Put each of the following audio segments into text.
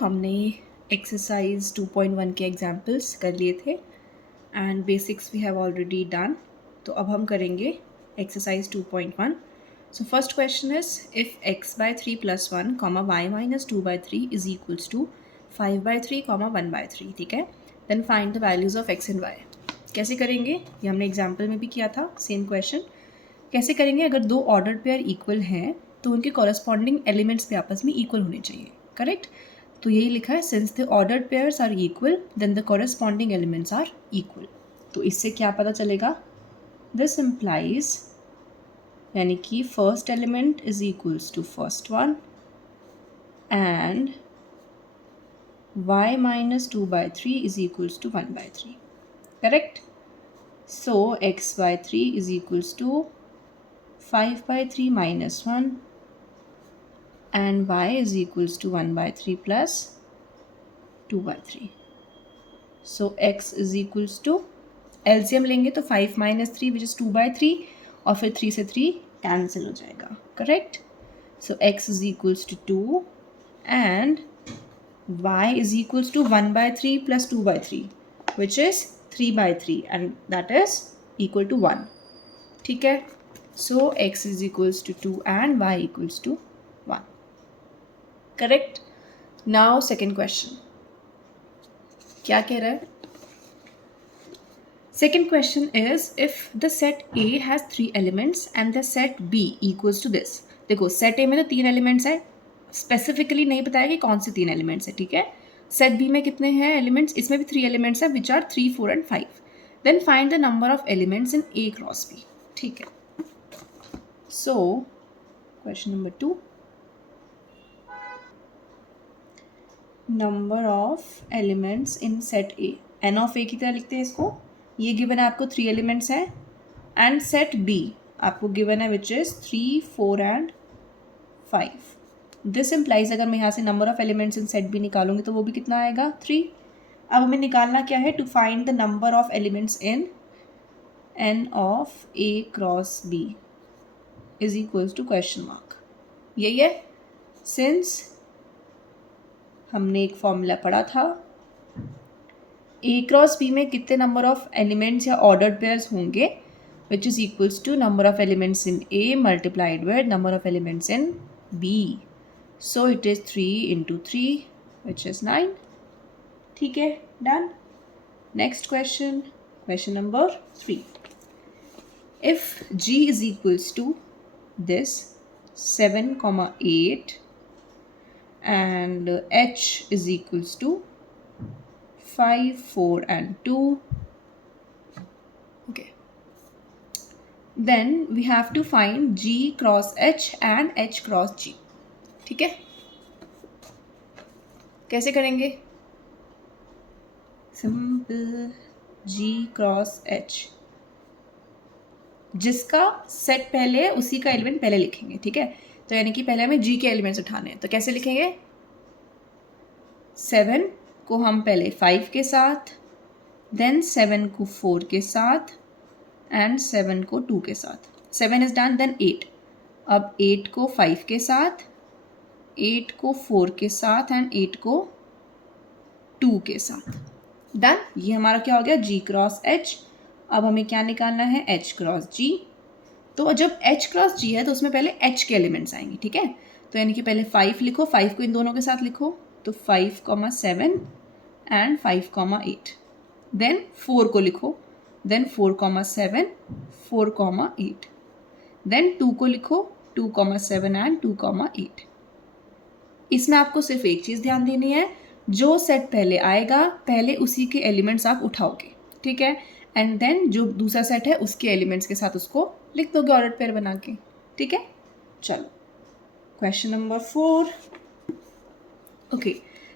हमने एक्सरसाइज 2.1 के एग्जाम्पल्स कर लिए थे and basics we have already done. तो अब हम करेंगे exercise 2.1। So first question is if x by 3 plus 1 comma y minus 2 by 3 is equals to 5 by 3 comma 1 by 3, ठीक है। Then find the values of x and y। कैसे करेंगे ये हमने एग्जाम्पल में भी किया था, सेम क्वेश्चन। कैसे करेंगे, अगर दो ऑर्डर्ड पेयर इक्वल हैं तो उनके कॉरस्पॉन्डिंग एलिमेंट्स भी आपस में इक्वल होने चाहिए, करेक्ट। तो यही लिखा है, since the ordered pairs are equal then the corresponding elements are equal. तो इससे क्या पता चलेगा, दिस इम्प्लाइज यानी कि first element is equals to first one and y minus 2 by 3 is equals to 1 by 3, correct. So x by 3 is equals to 5 by 3 minus 1 and y is equals to 1 by 3 plus 2 by 3. So x is equals to LCM लेंगे तो 5 minus 3 which is 2 by 3 और फिर 3 से 3 cancel हो जाएगा, correct? So x is equals to 2 and y is equals to 1 by 3 plus 2 by 3 which is 3 by 3 and that is equal to 1, ठीक है। So x is equals to 2 and y equals to 1. Correct? Now second question. क्या कह रहा है? Second question is if the set A has 3 elements and the set B equals to this. देखो set A में तो 3 elements है, specifically नहीं बताया कि कौन से 3 elements है, ठीक है। set B में कितने हैं elements? इसमें भी 3 elements है which are 3, 4 and 5. Then find the number of elements in A cross B. ठीक है। So, question number 2. Number of elements in set A. N of A की तरह लिखते हैं इसको। ये गिवन है आपको 3 elements हैं and set B आपको गिवन है which is 3, 4 and 5. This implies अगर मैं यहाँ से number of elements in set B निकालूंगी तो वो भी कितना आएगा, 3. अब हमें निकालना क्या है, to find the number of elements in N of A cross B is equals to question mark. यही है, since हमने एक फॉर्मूला पढ़ा था, A क्रॉस B में कितने नंबर ऑफ एलिमेंट्स या ऑर्डर्ड पेयर्स होंगे which is equals to number of elements in A multiplied with number of elements in B. So it is 3 into 3 which is 9, ठीक है, done. Next question, question number 3. If G is equals to this 7, 8 and H is equals to 5, 4 and 2. Okay. Then we have to find G cross H and H cross G. ठीक है, कैसे करेंगे, simple, G cross H, जिसका set पहले है उसी का element पहले लिखेंगे, ठीक है। तो यानी कि पहले हमें G के एलिमेंट्स उठाने हैं, तो कैसे लिखेंगे, 7 को हम पहले 5 के साथ, देन 7 को 4 के साथ एंड 7 को 2 के साथ। 7 इज डन, देन 8। अब 8 को 5 के साथ, 8 को 4 के साथ एंड 8 को 2 के साथ, डन। ये हमारा क्या हो गया, G क्रॉस H। अब हमें क्या निकालना है, H क्रॉस G। तो जब H क्रॉस G है तो उसमें पहले H के एलिमेंट्स आएंगे, ठीक है। तो यानी कि पहले 5 लिखो, 5 को इन दोनों के साथ लिखो, तो 5, 7 एंड 5, 8। देन 4 को लिखो, देन 4, 7, 4, 8। देन 2 को लिखो, 2, 7 एंड 2, 8। इसमें आपको सिर्फ एक चीज़ ध्यान देनी है, जो सेट पहले आएगा पहले उसी के एलिमेंट्स आप उठाओगे, ठीक है। एंड देन जो दूसरा सेट है उसके एलिमेंट्स के साथ उसको लिख दोगे ऑर्डर पेयर बना के, ठीक है। चलो question number 4. Okay,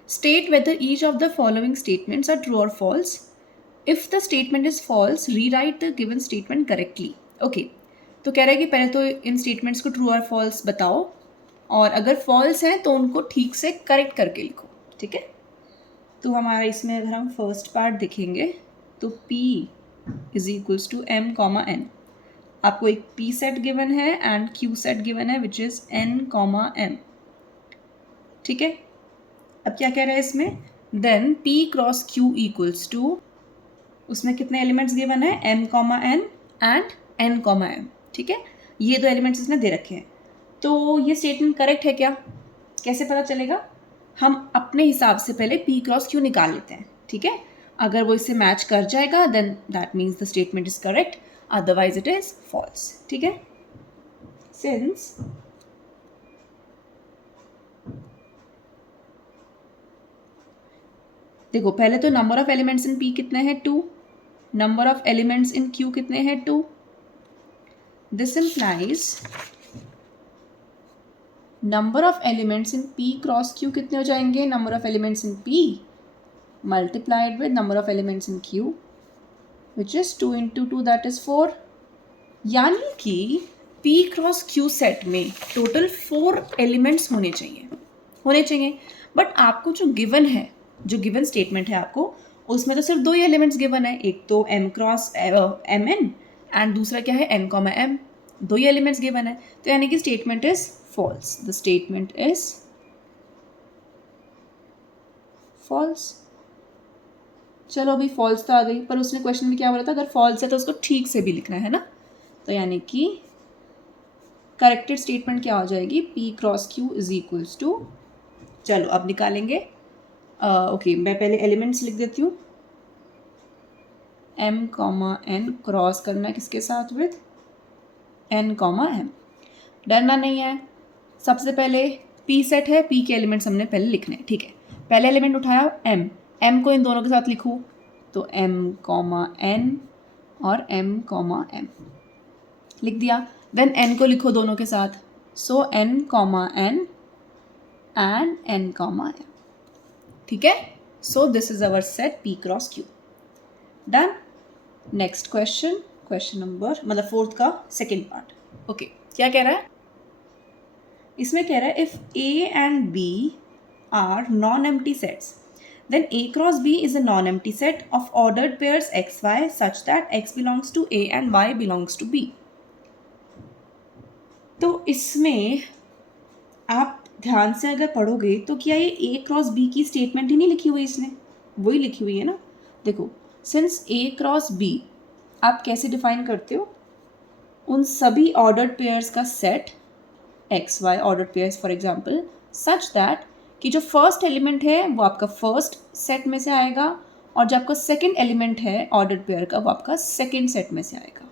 state whether each of the following statements are true or false. If the statement is false, rewrite the given statement correctly. Okay, तो कह रहा है कि पहले तो इन स्टेटमेंट्स को ट्रू और फॉल्स बताओ और अगर फॉल्स हैं तो उनको ठीक से करेक्ट करके लिखो, ठीक है। तो हमारा इसमें अगर हम फर्स्ट पार्ट देखेंगे तो P is equals to M, N. आपको एक P सेट गिवन है एंड Q सेट गिवन है विच इज N, M, ठीक है। अब क्या कह रहा है इसमें, then P cross Q equals to, उसमें कितने एलिमेंट्स गिवन है, m comma n and n comma m, ठीक है, ये दो एलिमेंट्स इसने दे रखे हैं। तो ये स्टेटमेंट करेक्ट है क्या, कैसे पता चलेगा, हम अपने हिसाब से पहले P क्रॉस Q निकाल लेते हैं, ठीक है, अगर वो इससे मैच कर जाएगा then that means the statement is correct, otherwise it is false, ठीक है। सिंस देखो पहले तो number of elements in P कितने हैं 2, number of elements in Q कितने हैं 2, this implies number of elements in P cross Q कितने हो जाएंगे, number of elements in P multiplied with number of elements in Q which is 2 into 2 that is 4, यानी कि P cross Q set में total 4 elements होने चाहिए, but आपको जो गिवन है, जो गिवन स्टेटमेंट है आपको, उसमें तो सिर्फ 2 ही एलिमेंट्स गिवन है, एक तो m cross m n and दूसरा क्या है n कॉमा m, 2 ही एलिमेंट्स गिवन है, तो यानी कि statement is false, the statement is false. चलो अभी फॉल्स तो आ गई, पर उसने क्वेश्चन में क्या बोला था, अगर फॉल्स है तो उसको ठीक से भी लिखना है ना, तो यानी कि करेक्टेड स्टेटमेंट क्या हो जाएगी, P cross Q is equals to, चलो अब निकालेंगे, ओके मैं पहले एलिमेंट्स लिख देती हूँ, m कॉमा n क्रॉस करना है किसके साथ, विद n कॉमा m, डरना नहीं है, सबसे पहले P सेट है, P के एलिमेंट्स हमने पहले लिखने हैं, ठीक है, पहले एलिमेंट उठाया m को इन दोनों के साथ लिखूँ तो m कॉमा n और m कॉमा m लिख दिया, देन n को लिखो दोनों के साथ, सो n comma n and n comma m, ठीक है, so this is our set P cross Q, done. Next question, question number मतलब 4th का सेकेंड पार्ट, ओके क्या कह रहा है, इसमें कह रहा है if A and B are non empty sets then A cross B is a non-empty set of ordered pairs xy such that x belongs to A and y belongs to B। तो इसमें आप ध्यान से अगर पढ़ोगे तो क्या ये A क्रॉस B की स्टेटमेंट ही नहीं लिखी हुई इसने, वही लिखी हुई है ना, देखो सिंस A क्रॉस B आप कैसे डिफाइन करते हो, उन सभी ऑर्डर्ड पेयर्स का set x y ordered pairs for example such that कि जो फर्स्ट एलिमेंट है वो आपका फर्स्ट सेट में से आएगा और जो आपका सेकंड एलिमेंट है ऑर्डर्ड पेयर का वो आपका सेकंड सेट में से आएगा,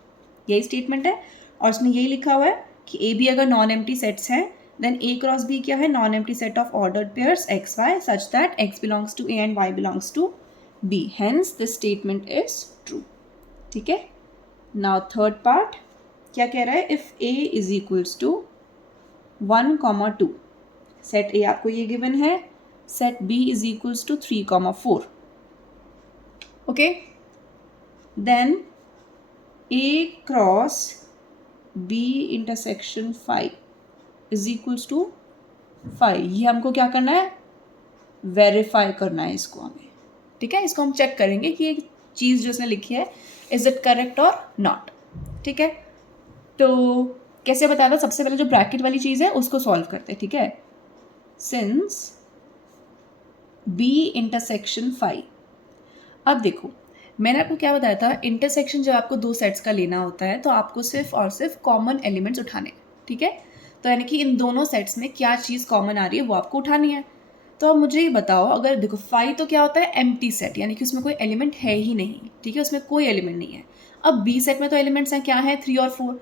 यही स्टेटमेंट है। और उसमें यही लिखा हुआ है कि ए बी अगर नॉन एम्प्टी सेट्स हैं देन ए क्रॉस बी क्या है, non empty set of ordered pairs x y such that x belongs to A and y belongs to B, hence this statement is true, ठीक है। Now third part क्या कह रहा है, if A is equals to 1 comma 2, set A आपको ये given है, set B is equals to 3 comma 4, okay, then A cross B intersection 5 is equals to 5, ये हमको क्या करना है, वेरीफाई करना है इसको हमें, ठीक है, इसको हम चेक करेंगे कि ये चीज़ जो उसने लिखी है इज इट करेक्ट और नॉट, ठीक है। तो कैसे बताया था, सबसे पहले जो ब्रैकेट वाली चीज़ है उसको सॉल्व करते हैं, ठीक है, सिंस बी इंटरसेक्शन 5, अब देखो मैंने आपको क्या बताया था, इंटरसेक्शन जब आपको 2 सेट्स का लेना होता है तो आपको सिर्फ और सिर्फ कॉमन एलिमेंट्स उठाने, ठीक है, तो यानी कि इन दोनों सेट्स में क्या चीज़ कॉमन आ रही है वो आपको उठानी है। तो अब मुझे ये बताओ, अगर देखो 5 तो क्या होता है, एम्प्टी सेट, यानी कि उसमें कोई एलिमेंट है ही नहीं, ठीक है, उसमें कोई एलिमेंट नहीं है। अब बी सेट में तो एलिमेंट्स हैं, क्या है, 3 और 4।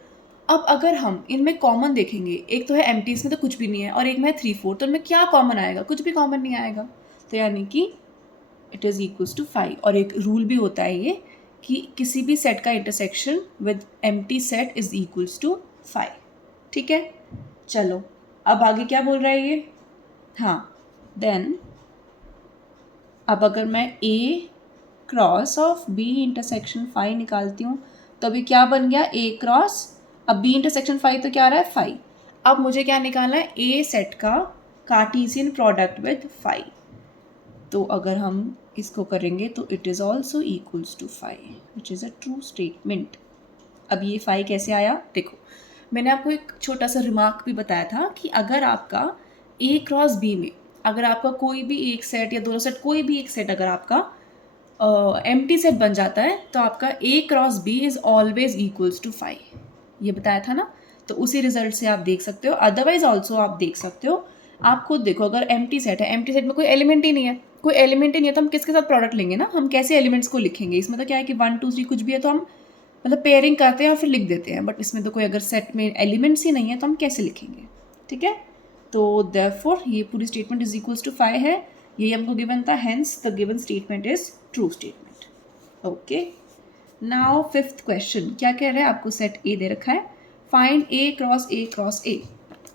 अब अगर हम इनमें कॉमन देखेंगे, एक तो है एम्प्टी, इसमें तो कुछ भी नहीं है, और एक में है 3 4, तो इनमें क्या कॉमन आएगा, कुछ भी कॉमन नहीं आएगा, तो यानी कि इट इज़ इक्वल्स टू 5। और एक रूल भी होता है ये कि किसी भी सेट का intersection with empty set is equals to 5, ठीक है। चलो अब आगे क्या बोल रहा है ये, हाँ, देन अब अगर मैं ए क्रॉस ऑफ बी इंटरसेक्शन 5 निकालती हूँ तो अभी क्या बन गया, ए क्रॉस, अब बी इंटरसेक्शन 5 तो क्या आ रहा है 5, अब मुझे क्या निकालना है, ए सेट का कार्टेशियन प्रोडक्ट विद 5, तो अगर हम इसको करेंगे तो it is also equals to 5 which is a true statement. अब ये 5 कैसे आया, देखो मैंने आपको एक छोटा सा रिमार्क भी बताया था कि अगर आपका ए क्रॉस बी में अगर आपका कोई भी एक सेट या दोनों सेट, कोई भी एक सेट अगर आपका एम्प्टी सेट बन जाता है तो आपका A cross B is always equals to 5, ये बताया था ना। तो उसी रिजल्ट से आप देख सकते हो। अदरवाइज ऑल्सो आप देख सकते हो, आप खुद देखो, अगर एम्प्टी सेट है, एम्प्टी सेट में कोई एलिमेंट ही नहीं है, कोई एलिमेंट ही नहीं है, तो हम किसके साथ प्रोडक्ट लेंगे ना, हम कैसे एलिमेंट्स को लिखेंगे। इसमें तो क्या है कि 1 2 3 कुछ भी है तो हम मतलब पेयरिंग करते हैं और फिर लिख देते हैं, बट इसमें तो कोई अगर सेट में एलिमेंट्स ही नहीं है तो हम कैसे लिखेंगे, ठीक है। तो देयरफॉर ये पूरी स्टेटमेंट इज इक्वल्स टू 5 है, यही हमको गिवन था, hence the given statement is true statement. Okay, now fifth question क्या कह रहा है, आपको सेट ए दे रखा है, find A cross A cross A.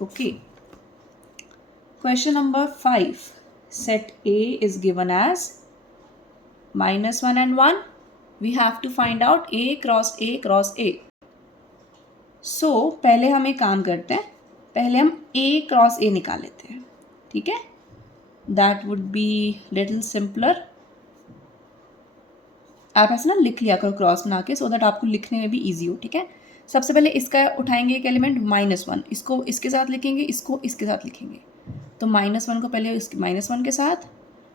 Okay, question number 5, set A is given as -1 and 1. We have to find out A cross A cross A. So पहले हम एक काम करते हैं, पहले हम A क्रॉस A निकाल लेते हैं, ठीक है। That would be little simpler. आप ऐसे ना लिख लिया करो क्रॉस बना के, सो दैट आपको लिखने में भी ईजी हो, ठीक है। सबसे पहले इसका उठाएंगे एक एलिमेंट -1, इसको इसके साथ लिखेंगे, इसको इसके साथ लिखेंगे। तो -1 को पहले इसके -1 के साथ,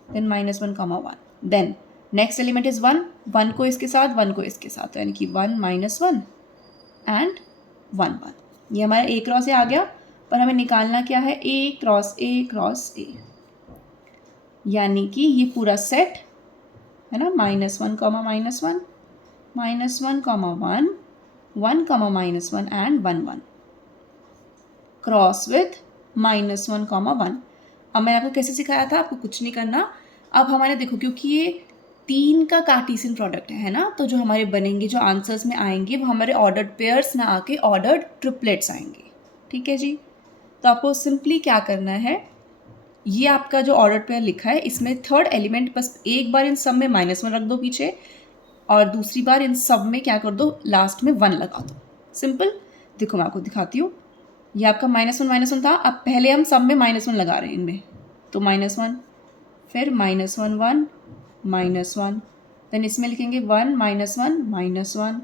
then -1, 1, then next element is 1, 1 को इसके साथ, 1 को इसके साथ, तो यानी कि 1 -1 एंड 1 1। ये हमारा ए क्रॉस ए आ गया, पर हमें निकालना क्या है, ए क्रॉस ए क्रॉस ए, यानी कि ये पूरा सेट है ना, -1, -1, -1, -1, -1, 1, -1 एंड 1 1 क्रॉस विथ -1, 1। अब मैंने आपको कैसे सिखाया था, आपको कुछ नहीं करना। अब हमारे देखो, क्योंकि ये 3 का कार्टेशियन प्रोडक्ट है ना, तो जो हमारे बनेंगे, जो आंसर्स में आएंगे, वो हमारे ऑर्डर्ड पेयर्स ना आके ऑर्डर्ड ट्रिपलेट्स आएंगे, ठीक है जी। तो आपको सिंपली क्या करना है, ये आपका जो ऑर्डर्ड पेयर लिखा है, इसमें थर्ड एलिमेंट बस एक बार इन सब में -1 रख दो पीछे, और दूसरी बार इन सब में क्या कर दो, लास्ट में 1 लगा दो। सिंपल, देखो मैं आपको दिखाती हूँ। ये आपका -1 था, अब पहले हम सब में -1 लगा रहे हैं इनमें, तो -1, फिर -1 1 -1, देन इसमें लिखेंगे 1 -1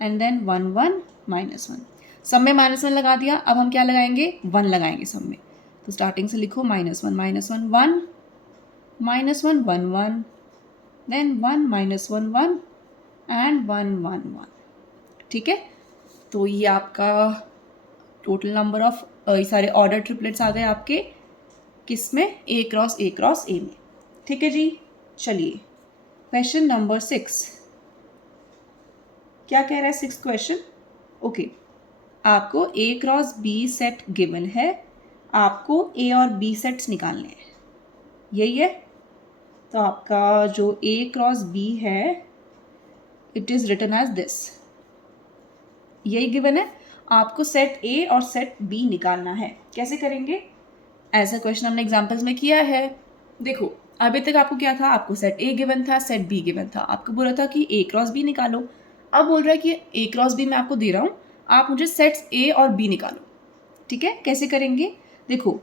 एंड देन 1 1 -1। सब में -1 लगा दिया, अब हम क्या लगाएंगे, 1 लगाएंगे सब में। तो स्टार्टिंग से लिखो -1 -1 1 -1 1 1, देन 1 -1 1 एंड 1 1 1, ठीक है। तो ये आपका टोटल नंबर ऑफ सारे ऑर्डर ट्रिपलेट्स आ गए आपके किस में, ए क्रॉस ए क्रॉस ए में, ठीक है जी। चलिए क्वेश्चन नंबर 6 क्या कह रहा है, 6th क्वेश्चन। ओके, आपको A cross B set given है, आपको ए और बी सेट्स निकालने हैं, यही है। तो आपका जो ए क्रॉस बी है, it is written as this, यही गिवन है। आपको सेट ए और सेट बी निकालना है, कैसे करेंगे, ऐसा क्वेश्चन हमने एग्जाम्पल्स में किया है। देखो अभी तक आपको क्या था, आपको सेट ए गिवन था, सेट बी गिवन था, आपको बोला था कि ए क्रॉस बी निकालो। अब बोल रहा है कि ए क्रॉस बी मैं आपको दे रहा हूँ, आप मुझे सेट्स ए और बी निकालो, ठीक है। कैसे करेंगे, देखो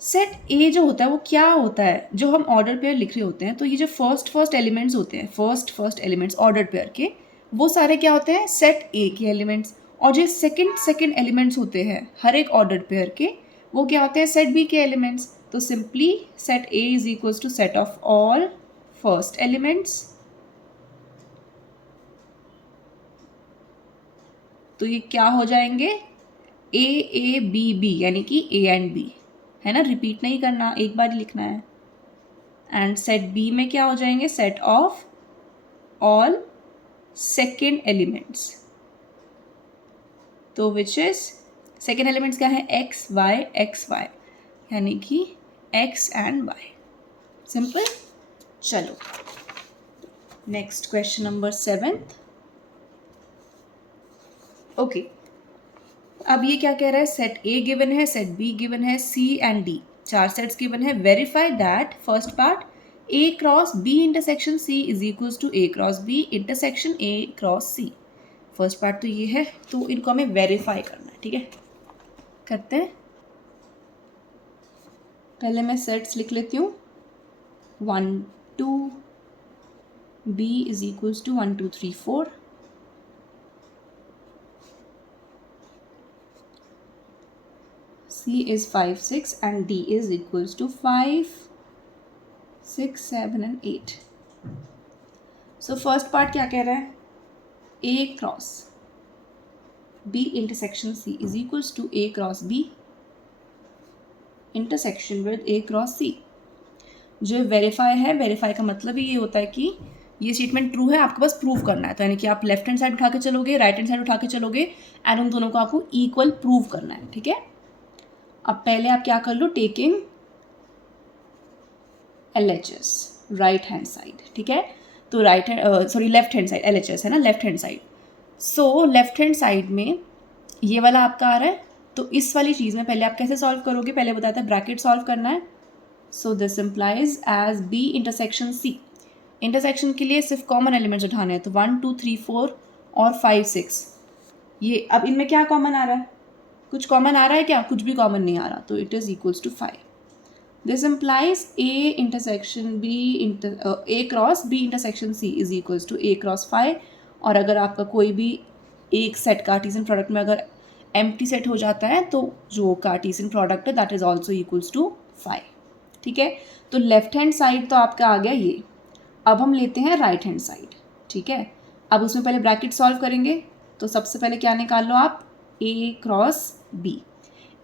सेट ए जो होता है वो क्या होता है, जो हम ऑर्डर पेयर लिख रहे होते हैं, तो ये जो फर्स्ट एलिमेंट्स होते हैं, फर्स्ट एलिमेंट्स ऑर्डर पेयर के, वो सारे क्या होते हैं, सेट ए के एलिमेंट्स। और जो सेकंड एलिमेंट्स होते हैं हर एक ऑर्डर पेयर के, वो क्या होते हैं, सेट बी के एलिमेंट्स। तो simply set A is equals to set of all first elements. तो ये क्या हो जाएंगे, ए बी बी, यानी कि ए एंड बी, है ना, रिपीट नहीं करना, एक बार ही लिखना है। एंड सेट बी में क्या हो जाएंगे, set of all second elements. तो विच इज सेकेंड एलिमेंट्स क्या है, एक्स वाई, यानी कि एक्स एंड वाई। सिंपल। चलो next question number 7th। Okay, अब ये क्या कह रहा है, सेट ए गिवन है, सेट बी गिवन है, C and D, 4 sets given है। Verify that first part A cross B intersection C is equals to A cross B intersection A cross C. First part तो ये है, तो इनको हमें verify करना है, ठीक है। करते हैं, पहले मैं सेट्स लिख लेती हूँ। 1 2 B is equals to 1 2 3 4, C is 5, 6 and D is equals to 5, 6, 7 and 8. So first part क्या कह रहा है? A cross B intersection C is equals to A cross B intersection with A cross C. जो verify है, verify का मतलब ही ये होता है कि ये स्टेटमेंट ट्रू है, आपको बस प्रूव करना है. तो यानी कि आप लेफ्ट हैंड साइड उठा के चलोगे, राइट हैंड साइड उठा के चलोगे एंड उन दोनों को आपको इक्वल प्रूव करना है. ठीक है. अब पहले आप क्या कर लो, taking LHS right hand side. ठीक है. तो right hand sorry left hand side, LHS है ना left hand side. So left hand side में ये वाला आपका आ रहा है. तो इस वाली चीज़ में पहले आप कैसे सॉल्व करोगे, पहले बताता है ब्रैकेट सॉल्व करना है. So this implies as B intersection C. Intersection के लिए सिर्फ कॉमन एलिमेंट्स उठाने हैं. तो 1, 2, 3, 4 और 5, 6. ये अब इनमें क्या कॉमन आ रहा है? कुछ कॉमन आ रहा है क्या? कुछ भी कॉमन नहीं आ रहा. तो it is equals to 5. This implies A intersection A cross B intersection C is equals to A cross 5. और अगर आपका कोई भी एक सेट कार्टेशियन प्रोडक्ट में अगर एम्प्टी सेट हो जाता है तो जो कार्टेशियन प्रोडक्ट है that is also equals to 5. ठीक है. तो लेफ्ट हैंड साइड तो आपका आ गया ये. अब हम लेते हैं राइट हैंड साइड. ठीक है. अब उसमें पहले ब्रैकेट सॉल्व करेंगे. तो सबसे पहले क्या निकाल लो आप, A cross B.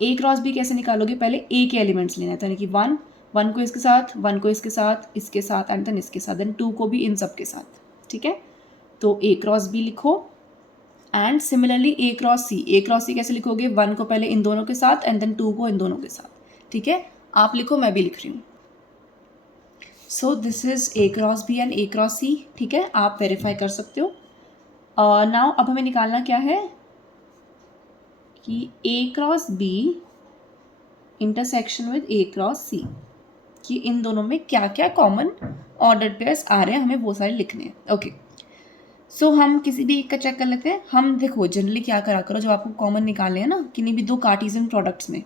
A cross B कैसे निकालोगे, पहले A के एलिमेंट्स लेना है. तो यानी कि 1 को इसके साथ, 1 को इसके साथ एंड देन इसके साथ, देन 2 को भी इन सब के साथ. ठीक है. तो A क्रॉस B लिखो and similarly A cross C. A cross C कैसे लिखोगे, 1 को पहले इन दोनों के साथ एंड देन 2 को इन दोनों के साथ. ठीक है. आप लिखो, मैं भी लिख रही हूँ. So this is A cross B and A cross C. ठीक है. आप वेरीफाई कर सकते हो. नाउ अब हमें निकालना क्या है कि A cross B intersection with A cross C कि इन दोनों में क्या क्या कॉमन ऑर्डर पेयर्स आ रहे हैं, हमें वो सारे लिखने हैं. ओके. सो हम किसी भी एक का चेक कर लेते हैं. हम देखो जनरली क्या करा करो, जब आपको कॉमन निकालने हैं ना किन्हीं भी दो कार्टेशियन प्रोडक्ट्स में,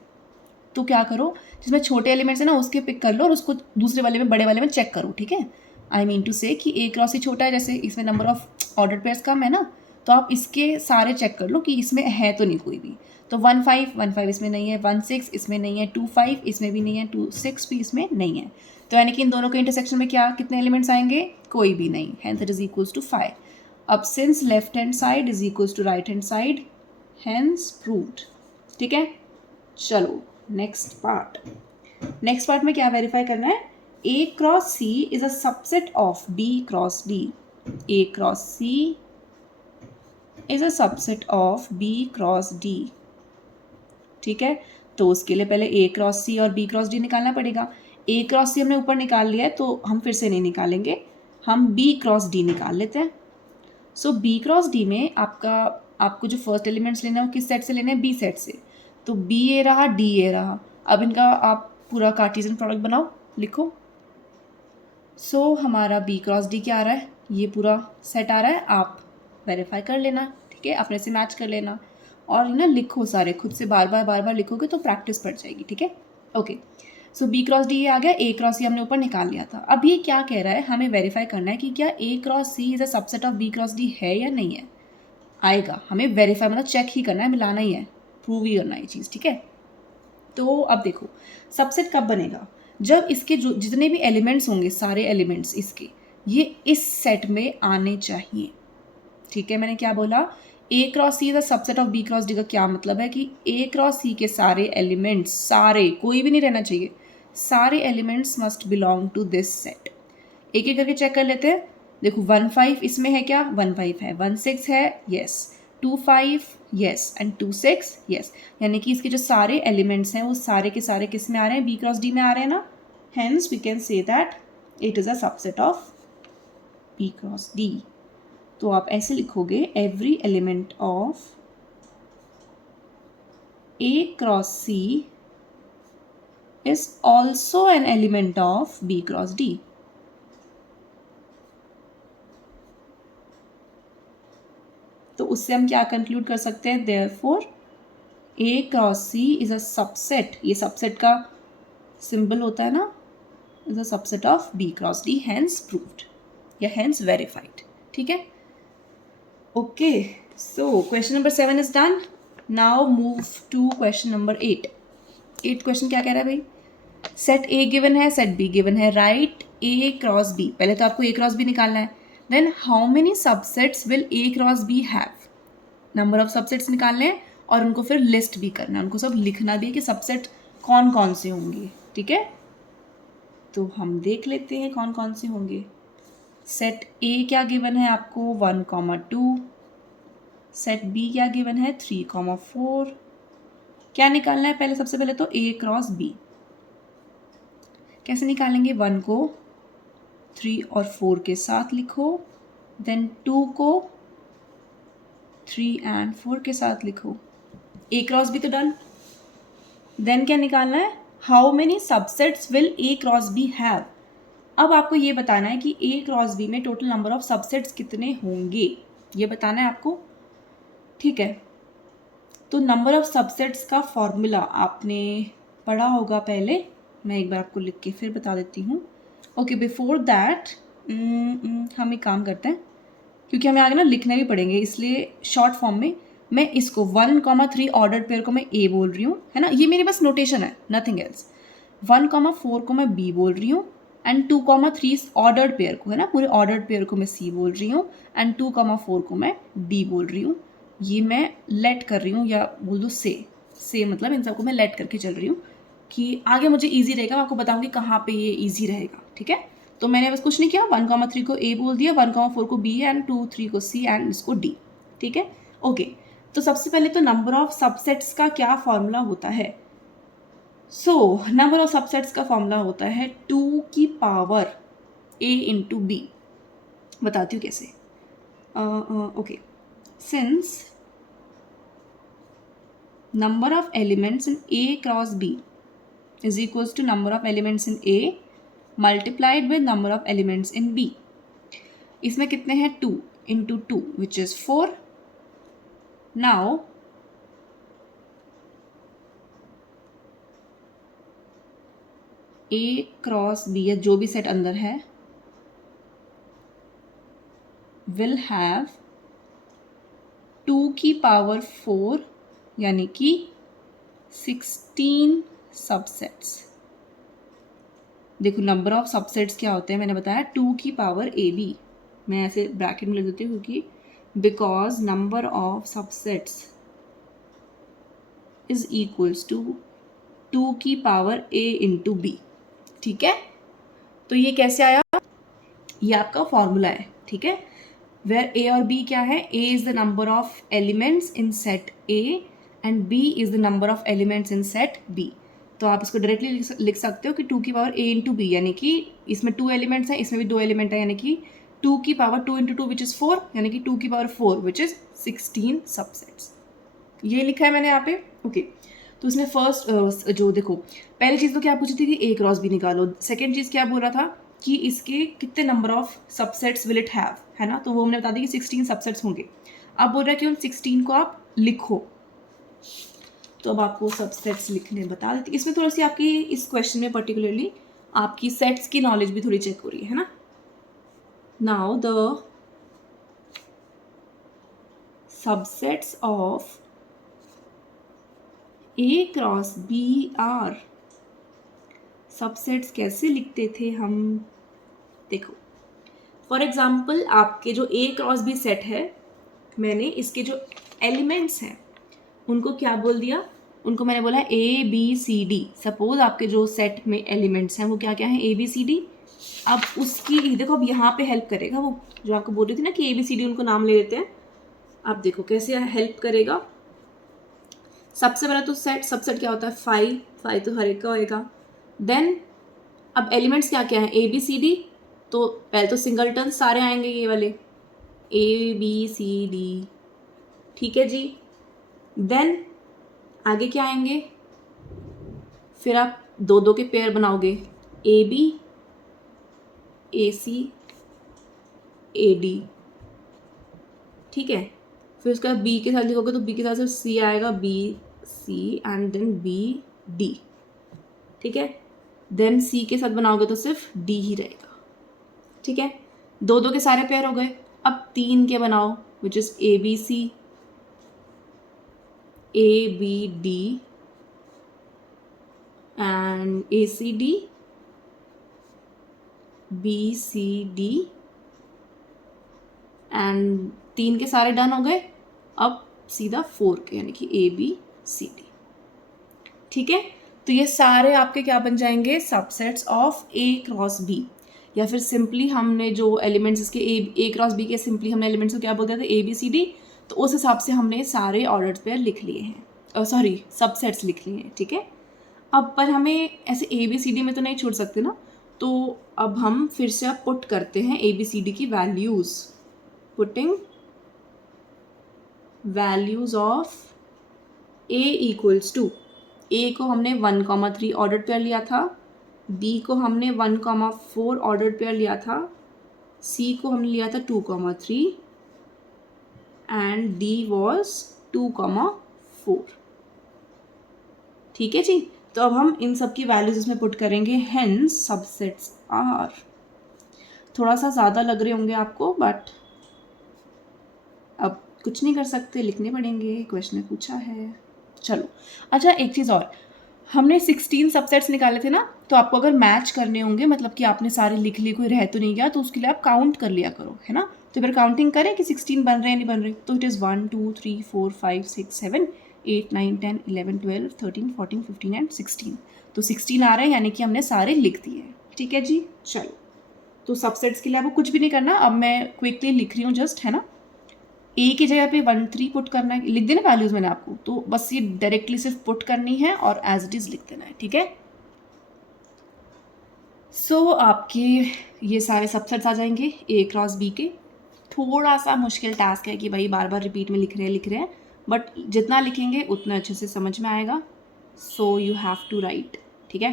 तो क्या करो, जिसमें छोटे एलिमेंट्स है ना उसके पिक कर लो और उसको दूसरे वाले में, बड़े वाले में चेक करो. ठीक है. आई मीन टू से कि A क्रॉस C छोटा है, जैसे इसमें नंबर ऑफ ऑर्डर पेयर्स कम है ना, तो आप इसके सारे चेक कर लो कि इसमें है तो नहीं कोई भी. तो 1, 5 इसमें नहीं है, 1, 6 इसमें नहीं है, 2, 5 इसमें भी नहीं है, 2, 6 भी इसमें नहीं है. तो यानी कि इन दोनों के इंटरसेक्शन में क्या कितने एलिमेंट्स आएंगे, कोई भी नहीं. Hence it is equals to 5. अब since left hand side is equals to right hand side, hence proved. ठीक है. चलो नेक्स्ट पार्ट में क्या वेरीफाई करना है, A cross C is a subset of B cross D. A cross C is a subset of B cross D. ठीक है. तो उसके लिए पहले A क्रॉस C और B क्रॉस D निकालना पड़ेगा. A क्रॉस C हमने ऊपर निकाल लिया है तो हम फिर से नहीं निकालेंगे, हम B क्रॉस D निकाल लेते हैं. सो B क्रॉस D में आपको जो फर्स्ट एलिमेंट्स लेना है वो किस सेट से लेने हैं, B सेट से. तो B ए रहा, D ए रहा. अब इनका आप पूरा कार्टेशियन प्रोडक्ट बनाओ, लिखो. सो हमारा B क्रॉस D क्या आ रहा है, ये पूरा सेट आ रहा है. आप वेरीफाई कर लेना. ठीक है. अपने से मैच कर लेना और ना लिखो सारे खुद से, बार बार लिखोगे तो प्रैक्टिस पड़ जाएगी. ठीक है. ओके. सो B क्रॉस D आ गया. A क्रॉस C हमने ऊपर निकाल लिया था. अब ये क्या कह रहा है, हमें वेरीफाई करना है कि क्या A cross C is a subset of B cross D है या नहीं है. आएगा, हमें वेरीफाई मतलब चेक ही करना है, मिलाना ही है, प्रूव ही करना है ये चीज़. ठीक है. तो अब देखो सबसेट कब बनेगा, जब इसके जो जितने भी एलिमेंट्स होंगे, सारे एलिमेंट्स इसके ये इस सेट में आने चाहिए. ठीक है. मैंने क्या बोला, A cross C is a subset of B cross D का क्या मतलब है कि A क्रॉस C के सारे एलिमेंट्स, सारे, कोई भी नहीं रहना चाहिए, सारे elements must belong to this set. एक एक करके चेक कर लेते हैं. देखो 1, 5 इसमें है क्या, 1, 5 है, 1, 6 है, यस, 2, 5 यस एंड 2, 6 यस. यानी कि इसके जो सारे एलिमेंट्स हैं वो सारे के सारे किस में आ रहे हैं, B क्रॉस D में आ रहे हैं ना. Hence we can say that it is a subset of B cross D. तो आप ऐसे लिखोगे, every element of A cross C is also an element of B cross D. तो उससे हम क्या कंक्लूड कर सकते हैं, therefore A cross C is a subset, ये सबसेट का सिंबल होता है ना, is a subset of B cross D, hence proved या hence verified. ठीक है. Okay. So question number 7 is done. Now move to question number 8. 8 question क्या कह रहा है भाई, सेट ए गिवन है, सेट बी गिवन है, राइट ए क्रॉस बी। पहले तो आपको ए क्रॉस बी निकालना है। Then how many subsets will A cross B have, number of subsets निकालने हैं और उनको फिर लिस्ट भी करना है, उनको सब लिखना भी है कि सबसेट कौन कौन से होंगे। ठीक है, तो हम देख लेते हैं कौन कौन से होंगे। सेट ए क्या गिवन है आपको 1,2, सेट बी क्या गिवन है 3,4। क्या निकालना है पहले, सबसे पहले तो ए क्रॉस बी। कैसे निकालेंगे, 1 को 3 और 4 के साथ लिखो, देन 2 को 3 एंड 4 के साथ लिखो। A cross B done then. देन क्या निकालना है, how many subsets will A cross B have. अब आपको ये बताना है कि ए क्रॉस बी में टोटल नंबर ऑफ सबसेट्स कितने होंगे, ये बताना है आपको। ठीक है, तो नंबर ऑफ सबसेट्स का फॉर्मूला आपने पढ़ा होगा पहले, मैं एक बार आपको लिख के फिर बता देती हूँ। ओके, बिफोर दैट हम एक काम करते हैं, क्योंकि हमें आगे ना लिखने भी पड़ेंगे, इसलिए शॉर्ट फॉर्म में मैं इसको 1,3 ऑर्डर्ड पेयर को मैं ए बोल रही हूँ, है ना, ये मेरी बस नोटेशन है, नथिंग एल्स। 1,4 को मैं बी बोल रही हूँ एंड 2,3 ऑर्डर्ड पेयर को, है ना, पूरे ऑर्डर्ड पेयर को मैं सी बोल रही हूँ एंड 2,4 को मैं डी बोल रही हूँ। ये मैं लेट कर रही हूँ, या बोल दो से मतलब इन सबको मैं लेट करके चल रही हूँ कि आगे मुझे ईजी रहेगा, मैं आपको बताऊँगी कहाँ पे ये ईजी रहेगा। ठीक है, तो मैंने बस कुछ नहीं किया, 1,3 को ए बोल दिया, 1,4 को बी एंड 2,3 को सी एंड इसको डी। ठीक है, ओके। तो सबसे पहले तो नंबर ऑफ सबसेट्स का क्या फॉर्मूला होता है। सो नंबर ऑफ सबसेट्स का फॉर्मूला होता है 2 की पावर a इंटू बी। बताती हूँ कैसे। Okay, since number of elements in A cross B is equals to number of elements in A multiplied with number of elements in B. इसमें कितने हैं, 2 into 2 which is 4. Now A cross B या जो भी set अंदर है will have 2 की power 4 यानी कि 16 सबसेट्स। देखो नंबर ऑफ सबसेट्स क्या होते हैं, मैंने बताया 2 की पावर ए बी, मैं ऐसे ब्रैकेट में लिख देती हूँ क्योंकि because number of subsets is equals to 2 की पावर ए इंटू बी। ठीक है, तो ये कैसे आया, ये आपका फॉर्मूला है। ठीक है, वेयर ए और बी क्या है, A is the number of elements in set A and B is the number of elements in set B. तो आप इसको डायरेक्टली लिख सकते हो कि 2 की पावर ए इंटू बी, यानी कि इसमें 2 एलिमेंट्स हैं, इसमें भी 2 एलिमेंट है, यानी कि 2 की पावर 2 इंटू 2 विच इज़ 4, यानी कि 2 की पावर 4 विच इज़ 16 सबसेट्स। ये लिखा है मैंने यहाँ पे। ओके, तो उसने फर्स्ट जो देखो पहली चीज़ तो क्या पूछी थी कि ए क्रॉस बी निकालो, सेकेंड चीज़ क्या बोल रहा था कि इसके कितने number of subsets will it have, है ना, तो वो हमने बता दी कि 16 सबसेट्स होंगे। अब बोल रहा है कि उन 16 को आप लिखो, तो अब आपको सबसेट्स लिखने बता देती। इसमें थोड़ी सी आपकी इस क्वेश्चन में पर्टिकुलरली आपकी सेट्स की नॉलेज भी थोड़ी चेक हो रही है ना। Now the subsets of A cross B are, subsets कैसे लिखते थे हम, देखो फॉर एग्जाम्पल आपके जो ए क्रॉस बी सेट है, मैंने इसके जो एलिमेंट्स हैं उनको क्या बोल दिया, उनको मैंने बोला A B C D. Suppose आपके जो सेट में एलिमेंट्स हैं वो क्या क्या हैं, ए बी सी डी। अब उसकी देखो अब यहाँ पे हेल्प करेगा वो जो आपको बोल रही थी ना कि ए बी सी डी उनको नाम ले लेते हैं। अब देखो कैसे हेल्प करेगा। सबसे पहले तो सेट सबसेट क्या होता है, 5 तो हर एक का होएगा। देन अब एलिमेंट्स क्या क्या है, ए बी सी डी, तो पहले तो सिंगलटन सारे आएंगे ये वाले ए बी सी डी। ठीक है जी, देन आगे क्या आएंगे, फिर आप 2 के पेयर बनाओगे, A B A C A D. ठीक है, फिर उसका बी के साथ लिखोगे तो बी के साथ सिर्फ सी आएगा, B C and then B D. ठीक है, देन सी के साथ बनाओगे तो सिर्फ डी ही रहेगा। ठीक है, 2 के सारे पेयर हो गए। अब 3 के बनाओ which is A B C A B D and ACD, BCD and 3 के सारे डन हो गए। अब सीधा 4 के यानी कि ABCD। ठीक है, तो ये सारे आपके क्या बन जाएंगे, subsets of A cross B। या फिर सिंपली हमने जो एलिमेंट्स इसके A क्रॉस B के सिंपली हमने एलिमेंट्स को क्या बोलते थे, ABCD। तो उस हिसाब से हमने सारे ऑर्डर्ड पेयर लिख लिए हैं, सॉरी सबसेट्स लिख लिए हैं। ठीक है, अब पर हमें ऐसे ABCD में तो नहीं छोड़ सकते ना, तो अब हम फिर से अब पुट करते हैं ABCD की values. Putting values of A equals to, A को हमने 1,3 ऑर्डर पेयर लिया था, B को हमने 1,4 ऑर्डर पेयर लिया था, C को हमने लिया था 2,3 एंड D वॉज 2,4। ठीक है जी, तो अब हम इन सब की वैल्यूज इसमें पुट करेंगे। हेंस सबसेट्स आर, थोड़ा सा ज़्यादा लग रहे होंगे आपको, बट अब कुछ नहीं कर सकते, लिखने पड़ेंगे, क्वेश्चन ने पूछा है। चलो अच्छा, एक चीज़ और, हमने 16 सबसेट्स निकाले थे ना, तो आपको अगर मैच करने होंगे, मतलब कि आपने सारे लिख लिए, कोई रह तो नहीं गया, तो उसके लिए आप काउंट कर लिया करो, है ना। तो फिर काउंटिंग करें कि 16 बन रहे हैं नहीं बन रहे। तो इट इज़ 1 2 3 4 5 6 7 8 9 10 11 12 13 14 15 एंड 16। तो 16 आ रहे हैं, यानी कि हमने सारे लिख दिए हैं। ठीक है जी, चलो, तो सबसेट्स के लिए आपको कुछ भी नहीं करना, अब मैं क्विकली लिख रही हूँ जस्ट, है ना। A की जगह पे 1 3 पुट करना है, लिख देना वैल्यूज मैंने आपको, तो बस ये डायरेक्टली सिर्फ पुट करनी है और एज इट इज़ लिख देना है। ठीक है, सो आपके ये सारे सबसेट्स आ जाएंगे A क्रॉस B के। थोड़ा सा मुश्किल टास्क है कि भाई बार बार रिपीट में लिख रहे हैं, बट जितना लिखेंगे उतना अच्छे से समझ में आएगा। So you have to write. ठीक है,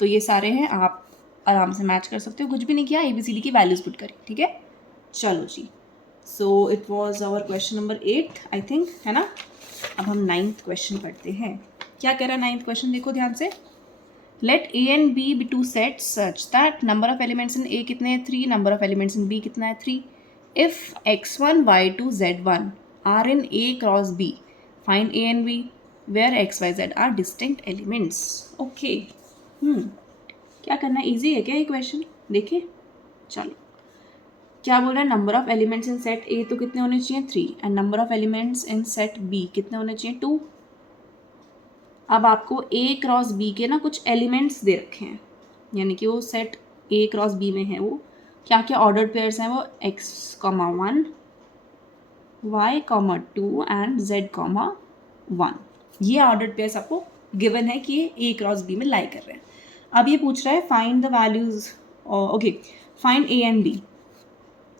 तो ये सारे हैं, आप आराम से मैच कर सकते हो, कुछ भी नहीं किया, ABCD की वैल्यूज पुट करी। ठीक है, चलो जी, so it was our question number 8 I think, है ना। अब हम 9th क्वेश्चन पढ़ते हैं। क्या कह रहा है 9th क्वेश्चन, देखो ध्यान से। Let A and B be two sets such that number of elements in A कितने हैं 3, number of elements in B कितना है 3। If x1 y2 z1 are in A cross B, find A and B where x y z are distinct elements। Okay, क्या करना है, easy है क्या ये क्वेश्चन, देखिए। चलो, क्या बोल रहा है, number of elements in set A तो कितने होने चाहिए 3, and number of elements in set B कितने होने चाहिए 2। अब आपको A क्रॉस B के ना कुछ एलिमेंट्स दे रखे हैं, यानी कि वो सेट A क्रॉस B में है, वो क्या क्या ऑर्डर्ड पेयर्स हैं, वो x, 1 y, 2 एंड z, 1। ये ऑर्डर्ड पेयर्स आपको गिवन है कि ये A क्रॉस B में लाई कर रहे हैं। अब ये पूछ रहा है find the values, okay, find A and B।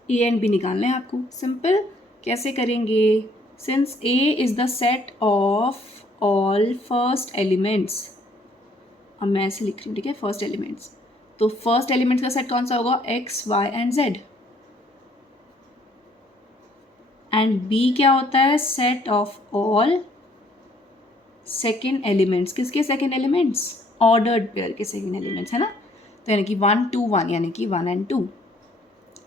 A and B निकालना है आपको, सिंपल। कैसे करेंगे, since A is the set of all first elements, अब मैं ऐसे लिख रही हूँ, ठीक है, फर्स्ट एलिमेंट्स, तो फर्स्ट एलिमेंट्स का सेट कौन सा होगा, x, y and z। And B क्या होता है, set of all second elements, किसके सेकेंड एलिमेंट्स, ऑर्डर्ड पेयर के सेकेंड एलिमेंट्स, है ना। तो यानी कि 1 2 1, यानी कि 1 एंड 2।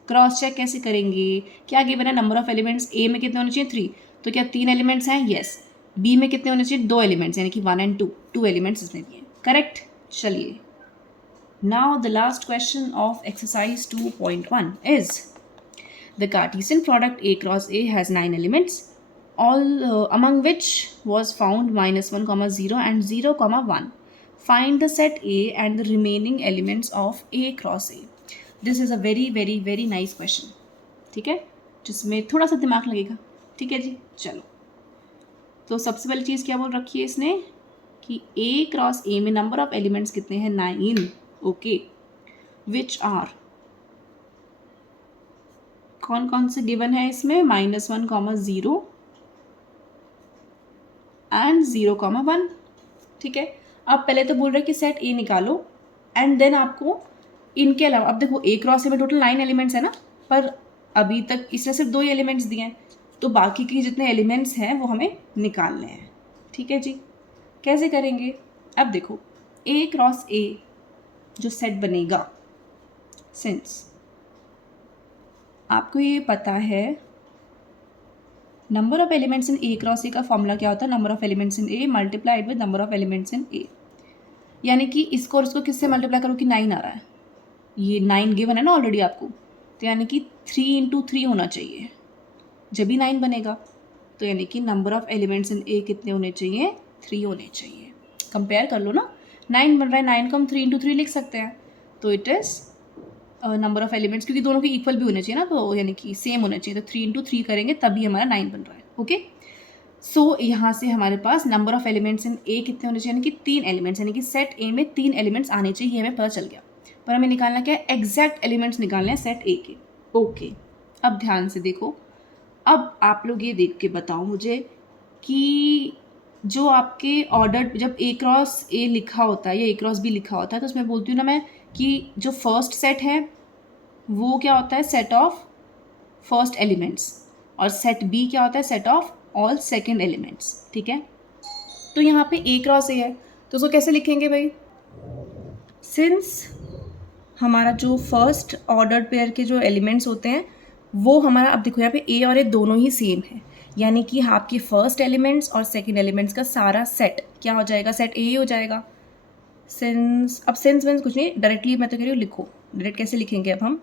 क्रॉस चेक कैसे करेंगे, क्या गिवन है, नंबर ऑफ एलिमेंट्स A में कितने होने चाहिए 3, तो क्या 3 एलिमेंट्स हैं, यस। B में कितने होने चाहिए, 2 एलिमेंट्स, यानी कि 1 एंड 2, 2 एलिमेंट्स इसमें भी हैं, करेक्ट। चलिए, now the last question of exercise 2.1 is the Cartesian product A cross A has 9 elements, all among which was found -1, 0 and 0, 1. Find the set A and the remaining elements of A cross A। This is a very very very nice question, ठीक है, जिसमें थोड़ा सा दिमाग लगेगा। ठीक है जी, चलो, तो सबसे पहली चीज़ क्या बोल रखी है इसने कि A क्रॉस A में नंबर ऑफ एलिमेंट्स कितने हैं 9, ओके, विच आर, कौन कौन से गिवन है इसमें, -1, 0 एंड 0, 1। ठीक है, अब पहले तो बोल रहे कि सेट A निकालो, एंड देन आपको इनके अलावा, अब देखो A क्रॉस A में टोटल 9 एलिमेंट्स है ना, पर अभी तक इसने सिर्फ 2 ही एलिमेंट्स दिए हैं, तो बाकी के जितने एलिमेंट्स हैं वो हमें निकालने हैं। ठीक है जी, कैसे करेंगे, अब देखो A क्रॉस A जो सेट बनेगा, सिंस आपको ये पता है number of elements in A cross A का फॉर्मूला क्या होता है, number of elements in A multiplied with number of elements in A। यानी कि इसको और इसको किससे मल्टीप्लाई करो कि 9 आ रहा है, ये 9 गिवन है ना ऑलरेडी आपको, तो यानी कि 3 × 3 होना चाहिए जब भी 9 बनेगा। तो यानी कि नंबर ऑफ एलिमेंट्स इन ए कितने होने चाहिए, 3 होने चाहिए। कंपेयर कर लो ना, 9 बन रहा है, 9 को हम 3 × 3 लिख सकते हैं। तो it is number of elements, क्योंकि दोनों के इक्वल भी होने चाहिए ना, तो यानी कि सेम होना चाहिए। तो 3 × 3 करेंगे तभी हमारा 9 बन रहा है। ओके, सो यहाँ से हमारे पास नंबर ऑफ एलिमेंट्स इन ए कितने होने चाहिए, यानी कि 3 एलिमेंट्स, यानी कि सेट ए में 3 एलिमेंट्स आने चाहिए, हमें पता चल गया। पर हमें निकालना क्या है, एग्जैक्ट एलिमेंट्स निकालने हैं सेट ए के। ओके, अब ध्यान से देखो, अब आप लोग ये देख के बताओ मुझे कि जो आपके ऑर्डर जब ए क्रॉस ए लिखा होता है या ए क्रॉस बी लिखा होता है, तो उसमें बोलती हूँ ना मैं कि जो फर्स्ट सेट है वो क्या होता है, सेट ऑफ फर्स्ट एलिमेंट्स, और सेट बी क्या होता है, set of all second elements. ठीक है, तो यहाँ पे ए क्रॉस ए है, तो उसको कैसे लिखेंगे भाई, सिंस हमारा जो फर्स्ट ऑर्डर पेयर के जो एलिमेंट्स होते हैं वो हमारा, अब देखो यहाँ पे ए और ए दोनों ही सेम है, यानी कि आपके फर्स्ट एलिमेंट्स और सेकंड एलिमेंट्स का सारा सेट क्या हो जाएगा, सेट ए हो जाएगा। सिंस, अब सिंस मीन्स कुछ नहीं, डायरेक्टली मैं तो कह रही हूँ लिखो, डायरेक्ट कैसे लिखेंगे अब हम,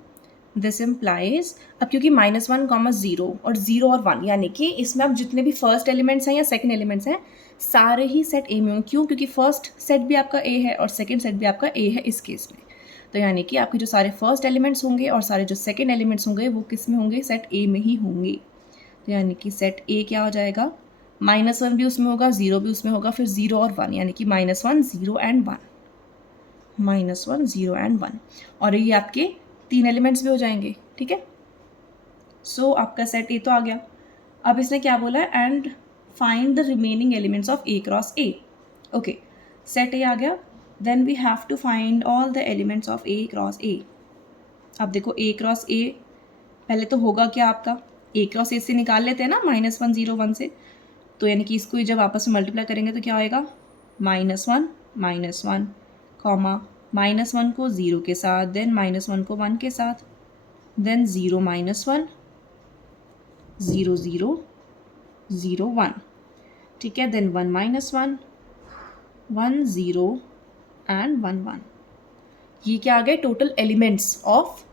दिस इम्प्लाइज, अब क्योंकि -1, 0 और 0 और 1, यानी कि इसमें अब जितने भी फर्स्ट एलिमेंट्स हैं या सेकंड एलिमेंट्स हैं सारे ही सेट ए में होंगे। क्यों, क्योंकि फर्स्ट सेट भी आपका ए है और सेकंड सेट भी आपका ए है इस केस में। तो यानी कि आपके जो सारे फर्स्ट एलिमेंट्स होंगे और सारे जो सेकंड एलिमेंट्स होंगे वो किस में होंगे, सेट ए में ही होंगे। तो यानी कि सेट ए क्या हो जाएगा, -1 भी उसमें होगा, 0 भी उसमें होगा, फिर 0 और 1, यानी कि -1, 0 एंड 1, -1, 0 एंड 1, और ये आपके 3 एलिमेंट्स भी हो जाएंगे। ठीक है, सो आपका सेट ए तो आ गया। अब इसने क्या बोला है, and find the remaining elements of A cross A. Okay, set A आ गया, then we have to find all the elements of A cross A. अब देखो ए क्रॉस ए पहले तो होगा क्या आपका, ए क्रॉस ए से निकाल लेते हैं ना -1, 0, 1 से, तो यानी कि इसको जब आपस में मल्टीप्लाई करेंगे तो क्या आएगा, -1, -1, कॉमा -1 को 0 के साथ, देन -1 को 1 के साथ, देन 0, -1, 0, 0, 0, 1। ठीक है, देन 1, -1, 1, 0 एंड 1, 1। ये क्या आ गए, total elements of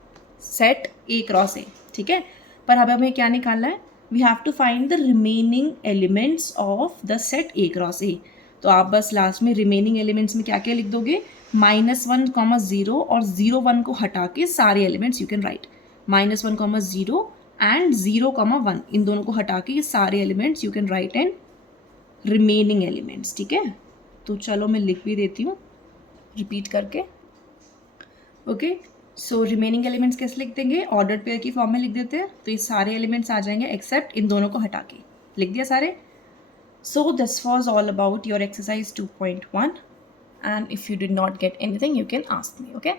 set A cross A. ठीक है, पर अब हमें क्या निकालना है, we have to find the remaining elements of the set A cross A. तो आप बस लास्ट में रिमेनिंग एलिमेंट्स में क्या क्या लिख दोगे, -1, 0 और 0, 1 को हटा के सारे elements you can write, -1, 0 and 0, 1, इन दोनों को हटा के ये सारे elements you can write and remaining elements. ठीक है, तो चलो मैं लिख भी देती हूँ रिपीट करके। ओके, सो रिमेनिंग एलिमेंट्स कैसे लिख देंगे, ऑर्डर पेयर की फॉर्म में लिख देते हैं, तो ये सारे एलिमेंट्स आ जाएंगे एक्सेप्ट इन दोनों को हटा के, लिख दिया सारे। So this was all about your exercise 2.1, and if you did not get anything you can ask me. Okay.